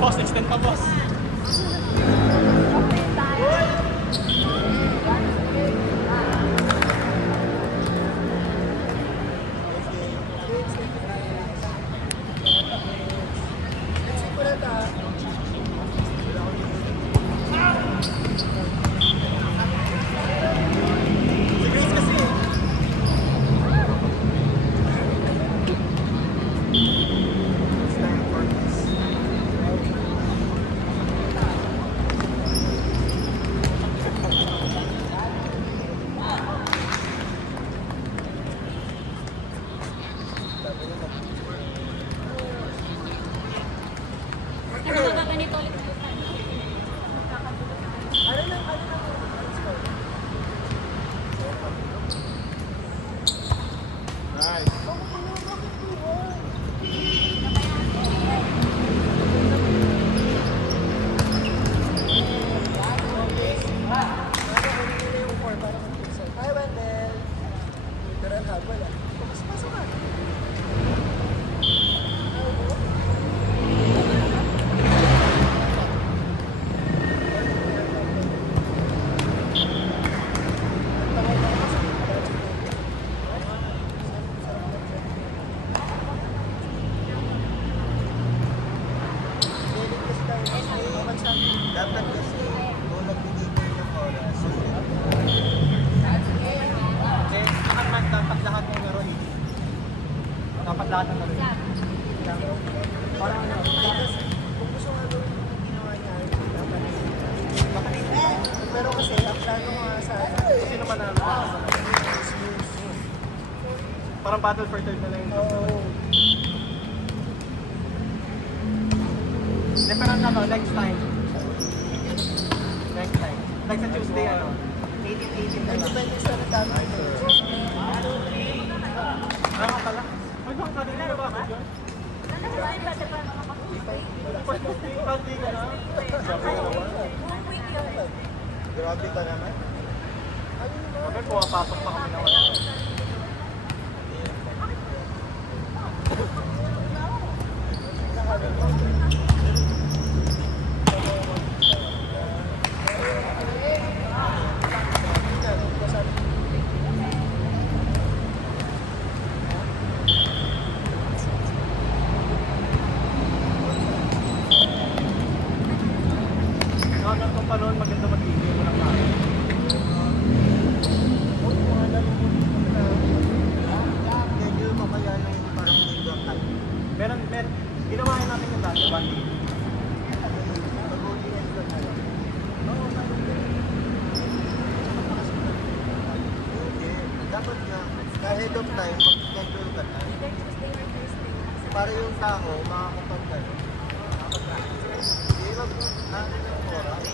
Boss, extend pa, boss. Dapat kasi kung nagbigay kayo ng oras, Dapat lahat ng laro eh. Dapat lahat ng laro eh. Parang ano, kung gusto nga gawin yung ginawa niya, dapat pero kasi, ang plano nga sana, sino manalo? Parang battle for third na lang yun. oo, Hindi, pero ano, next time. Next time. Like sa Tuesday, ano? 18-18 na lang. depende sa nagkakaroon. Ano ka pala? Ay, bang kanina na ba? Pati ka na? Grabe ka naman. Bakit pumapasok pa kami na wala? Kung pa noon, maganda mag-email mo lang tayo. Schedule mo kaya na yung parang linggo time. Meron, ginawa natin yung dati, one day. Mag-weekend ka na lang. Hindi. Dapat nga, ahead of time, mag-schedule ka na. Para yung tao, makakapag ka na. Hindi, ano ng oras.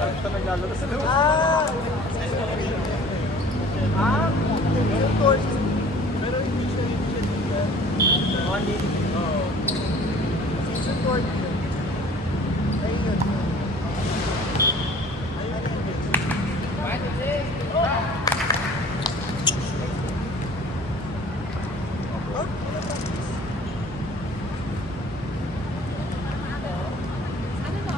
Ito naglalaro sa loob. Ah! Yung course, pero hindi siya yung siya. One day. Oo. Season course yun. Ay, yun. Ay, ano yun? Oh, ano ba?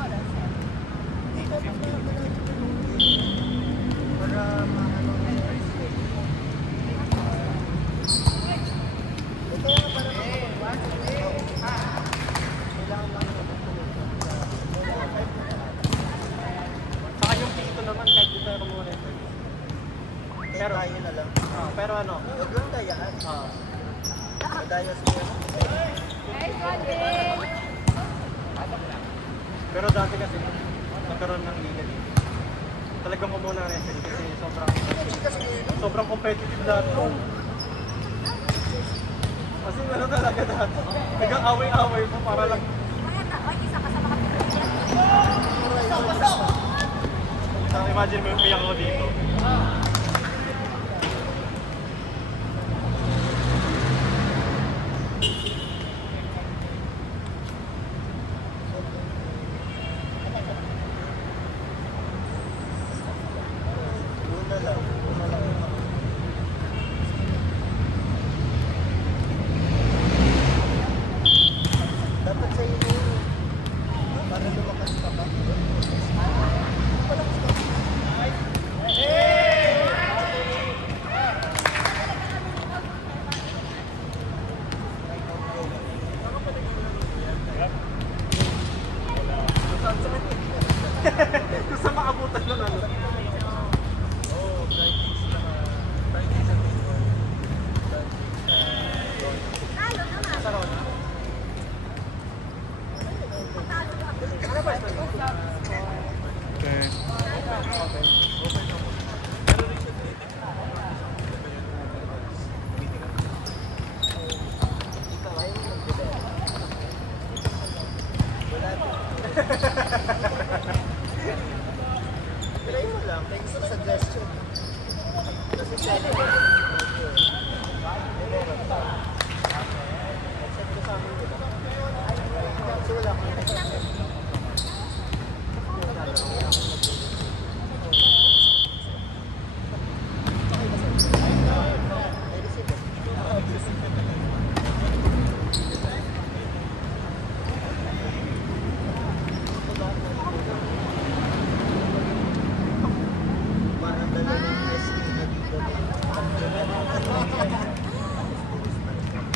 Para maano na yung ito yung para kailangan lang Saka yung pito naman, kahit dito ako muna ito. pero tayo na lang. Pero ano, Huwag lang dayaan. Madaya siya. pero dati kasi, nagkaroon ng liga dito. Talagang umuna ang referee kasi sobrang competitive dati. Kasi ano talaga dati, nag-away-away mo para lang. Imagine mo, umiyak ako dito. Parang dala ng SK na dito.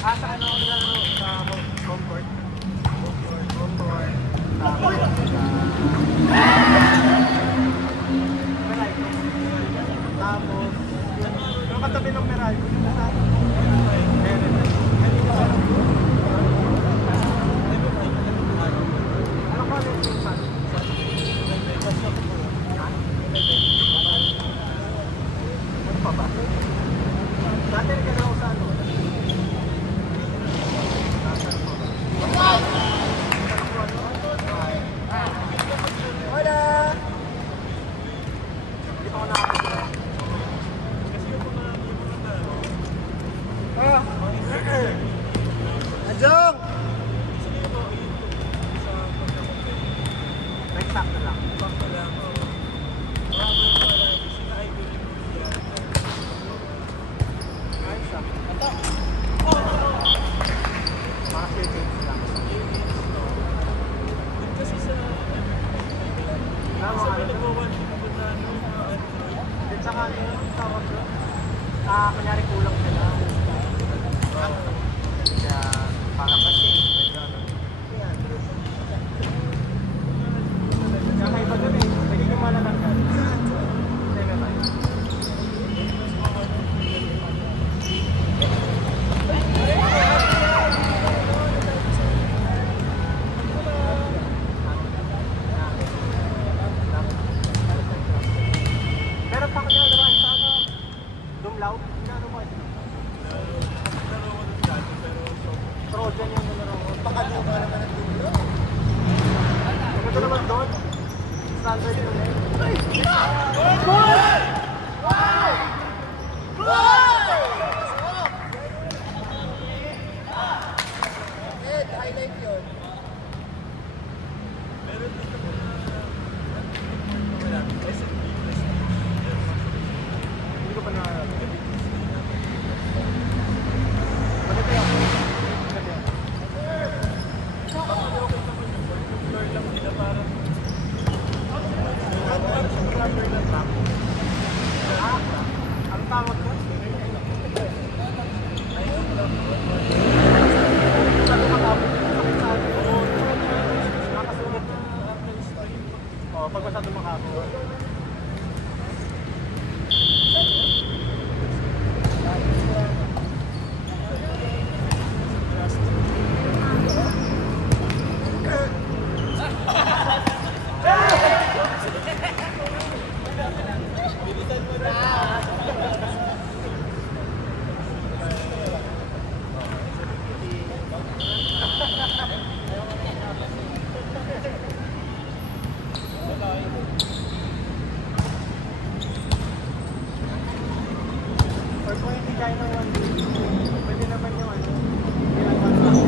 Sa ano sa comfort? Comfort. Tapos, yung katabi ng Meralco, yung nasa ano pa rin yung fan? Ano pa ba? Dati rin ka na ako sa ano? Hola! Hindi pa ako nakakita. Kasi yung mga Anjong! like sakto lang. Ayos ah. Mga settings lang. Mga ano. At saka ano yung tawag doon? Kunyari kulang sila. Kaya parang kasi. Kaya may iba doon eh. Nagiging malalanggan. Seme tayo. Meron pa ko niya naman sa ano? Dumlaw? Ano mo ito? Trojan yung nalaro ko. Pakaliw ka naman ang dulo. Ito naman doon. Standard yun eh. Ed, highlight yun. Hindi ko pa na... Maganda yan. Maganda yan. Ang tawag ko? Sabi makabot yung sakit sa akin. Nakasulit. Oo, pag masyado makabot. Or kung hindi kaya ng 1 day, pwede naman yung ano, yung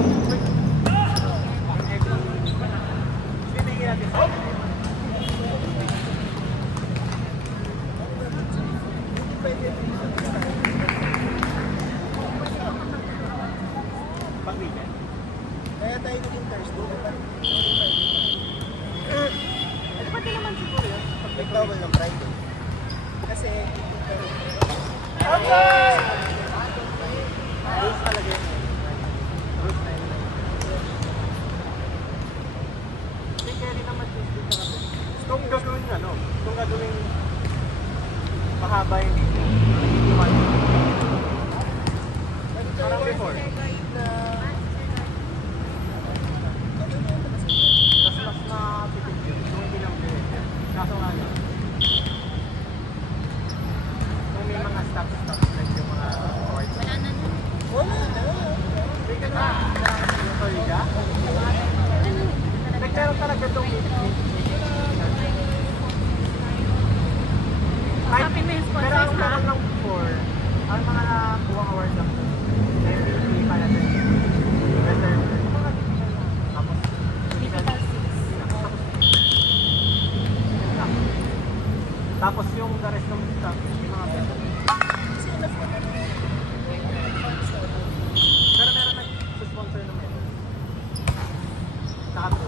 titingin natin sa pag-weekend. Kaya tayo naging Thursday. Eh, pwede naman siguro yun. Nag-towel ng Friday. Kasi, Rules talaga yun. Rules na yun. Hindi carry naman Tuesday ka kasi. Kung gagawin ano, kung gagawin mahaba yung dito, hindi man. Parang before. Mas nakapitid yun. Kung hindi lang din. Kaso nga yun. Kung may mga stop-stop like yung mga awards. wala na. Hindi ka na. Sorry ka? Nagkaroon talaga itong Kausapin mo yung sponsors, pero ang ha? meron lang before, Ang mga nakuha award lang. MVP, Canada, better, yung mga division lang. Tapos, Typical 6. tapos, yun lang. Tapos yung the rest ng staff, yung mga better. Sino na po na Pero meron nag-sponsor ng medal. Naka-2.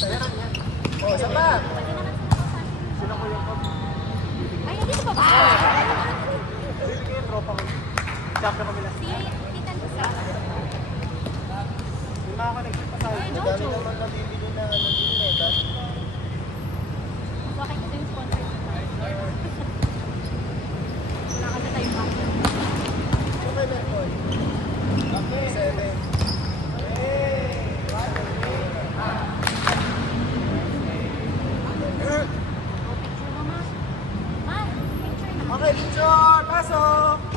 Meron yan. Oh, sa pa. Sila ko yung pag Ay, dito ba ba? bibigyan yung tropa ko. Champion kami last. Si Titan sa Yung mga connected pa tayo. Ay, Dami Jojo. naman nabibili na ano din medal. Bakit ito yung sponsor? Wala kasi tayong bank. Okay, Mercoy. Okay. 7. Picture mo, ma. Ma, picture na. Okay, picture! Pasok!